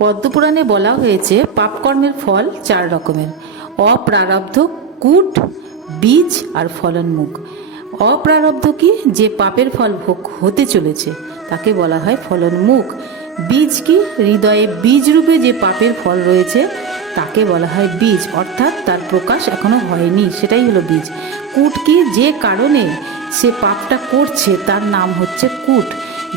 পদ্মপুরাণে বলা হয়েছে পাপকর্মের ফল 4 রকমের: অপ্রারব্ধ, কূট, বীজ আর ফলনমুখ। অপ্রারব্ধ কি? যে পাপের ফল ভোগ হতে চলেছে তাকে বলা হয় ফলনমুখ। বীজ কি? হৃদয়ে বীজ রূপে যে পাপের ফল রয়েছে তাকে বলা হয় বীজ, অর্থাৎ তার প্রকাশ এখনো হয়নি, সেটাই হলো বীজ। কূট কি? যে কারণে সে পাপটা করছে তার নাম হচ্ছে কূট।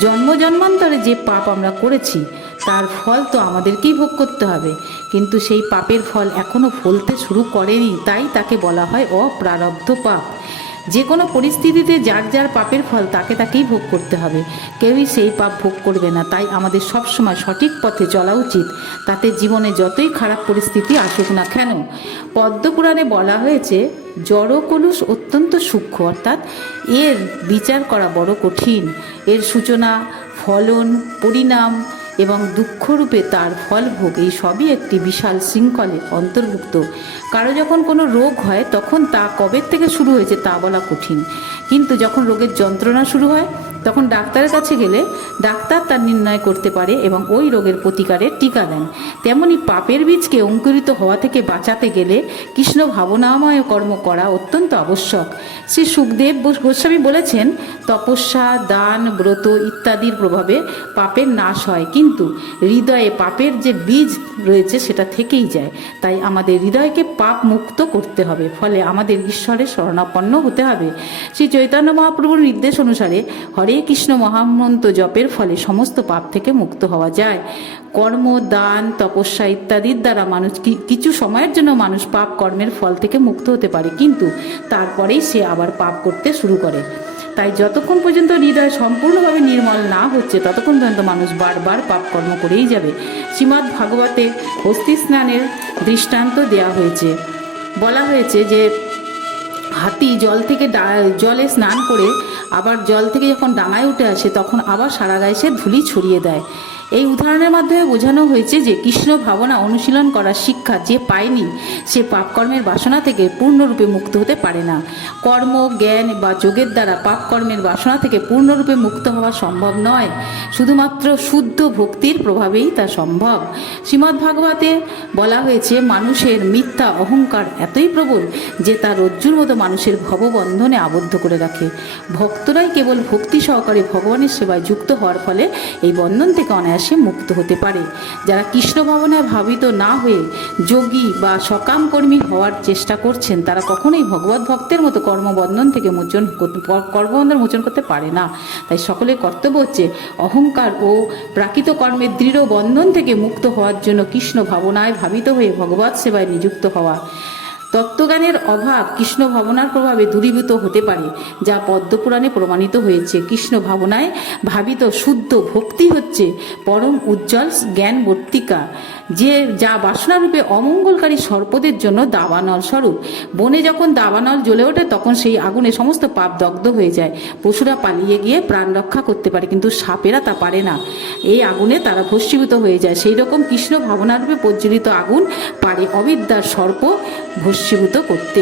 জন্ম জন্মান্তরে যে পাপ আমরা করেছি তার ফল তো আমাদেরকেই ভোগ করতে হবে, কিন্তু সেই পাপের ফল এখনো ফলতে শুরু করেনি, তাই তাকে বলা হয় অপ্রারব্ধ পাপ। যে কোনো পরিস্থিতিতে যার যার পাপের ফল তাকে তাকেই ভোগ করতে হবে, কেউই সেই পাপ ভোগ করবে না। তাই আমাদের সবসময় সঠিক পথে চলা উচিত, তাতে জীবনে যতই খারাপ পরিস্থিতি আসুক না কেন। পদ্মপুরাণে বলা হয়েছে জড় কলুষ অত্যন্ত সূক্ষ্ম, অর্থাৎ এর বিচার করা বড় কঠিন। এর সূচনা, ফলন, পরিণাম এবং দুঃখরূপে তার ফলভোগ, এই সবই একটি বিশাল শৃঙ্খলে অন্তর্ভুক্ত। কারো যখন কোনো রোগ হয় তখন তা কবে থেকে শুরু হয়েছে তা বলা কঠিন, কিন্তু যখন রোগের যন্ত্রণা শুরু হয় তখন ডাক্তারের কাছে গেলে ডাক্তার তার নির্ণয় করতে পারে এবং ওই রোগের প্রতিকারের টিকা দেন। তেমনি পাপের বীজকে অঙ্কুরিত হওয়া থেকে বাঁচাতে গেলে কৃষ্ণ ভাবনাময় কর্ম করা অত্যন্ত আবশ্যক। শ্রী সুখদেব গোস্বামী বলেছেন, তপস্যা, দান, ব্রত ইত্যাদির প্রভাবে পাপের নাশ হয়, কিন্তু হৃদয়ে পাপের যে বীজ রয়েছে সেটা থেকেই যায়। তাই আমাদের হৃদয়কে পাপ মুক্ত করতে হবে, ফলে আমাদের ঈশ্বরের শরণাপন্ন হতে হবে। শ্রী চৈতন্য মহাপ্রভুর নির্দেশ অনুসারে হরে কৃষ্ণ মহামন্ত্র জপের ফলে সমস্ত পাপ থেকে মুক্ত হওয়া যায়। কর্ম, দান, তপস্যা ইত্যাদির দ্বারা মানুষ কিছু সময়ের জন্য মানুষ পাপ কর্মের ফল থেকে মুক্ত হতে পারে, কিন্তু তারপরেই সে আবার পাপ করতে শুরু করে। তাই যতক্ষণ পর্যন্ত হৃদয় সম্পূর্ণভাবে নির্মল না হচ্ছে ততক্ষণ পর্যন্ত মানুষ বারবার পাপ কর্ম করেই যাবে। শ্রীমদ্ ভাগবতে হস্তি স্নানের দৃষ্টান্ত দেয়া হয়েছে। বলা হয়েছে যে হাতি জল থেকে জলে স্নান করে আবার জল থেকে যখন ডাঙায় উঠে আসে তখন আবার সারা গায়ে সে ধুলি ছড়িয়ে দেয়। এই উদাহরণের মাধ্যমে বোঝানো হয়েছে যে কৃষ্ণ ভাবনা অনুশীলন করার শিক্ষা যে পায়নি সে পাপকর্মের বাসনা থেকে পূর্ণরূপে মুক্ত হতে পারে না। কর্ম, জ্ঞান বা যোগের দ্বারা পাপকর্মের বাসনা থেকে পূর্ণরূপে মুক্ত হওয়া সম্ভব নয়, শুধুমাত্র শুদ্ধ ভক্তির প্রভাবেই তা সম্ভব। শ্রীমদ্ ভাগবতে বলা হয়েছে মানুষের মিথ্যা অহংকার এতই প্রবল যে তা রজ্জুর মতো মানুষের ভববন্ধনে আবদ্ধ করে রাখে। ভক্তরাই কেবল ভক্তি সহকারে ভগবানের সেবায় যুক্ত হওয়ার ফলে এই বন্ধন থেকে অনায়াসে মুক্ত হতে পারে। যারা কৃষ্ণ ভাবনায় ভাবিত না হয়ে যোগী বা সকামকর্মী হওয়ার চেষ্টা করছেন তারা কখনোই ভগবত ভক্তের মতো কর্মবন্ধন থেকে কর্মবন্ধন মোচন করতে পারে না। তাই সকলের কর্তব্য হচ্ছে অহংকার ও প্রাকৃত কর্মের দৃঢ় বন্ধন থেকে মুক্ত হওয়ার জন্য কৃষ্ণ ভাবনায় ভাবিত হয়ে ভগবত সেবায় নিযুক্ত হওয়া। তত্ত্বজ্ঞানের অভাব কৃষ্ণ ভাবনার প্রভাবে দূরীভূত হতে পারে, যা পদ্মপুরাণে প্রমাণিত হয়েছে। কৃষ্ণ ভাবনায় ভাবিত শুদ্ধ ভক্তি হচ্ছে পরম উজ্জ্বল জ্ঞান বর্তিকা, যা বাসনারূপে অমঙ্গলকারী সর্পদের জন্য দাবানল স্বরূপ। বনে যখন দাবানল জ্বলে ওঠে তখন সেই আগুনে সমস্ত পাপ দগ্ধ হয়ে যায়। পশুরা পালিয়ে গিয়ে প্রাণ রক্ষা করতে পারে, কিন্তু সাপেরা তা পারে না, এই আগুনে তারা ভস্মীভূত হয়ে যায়। সেই রকম কৃষ্ণ ভাবনারূপে প্রজ্বলিত আগুন পারে অবিদ্যার সর্প ভস্মীভূত করতে।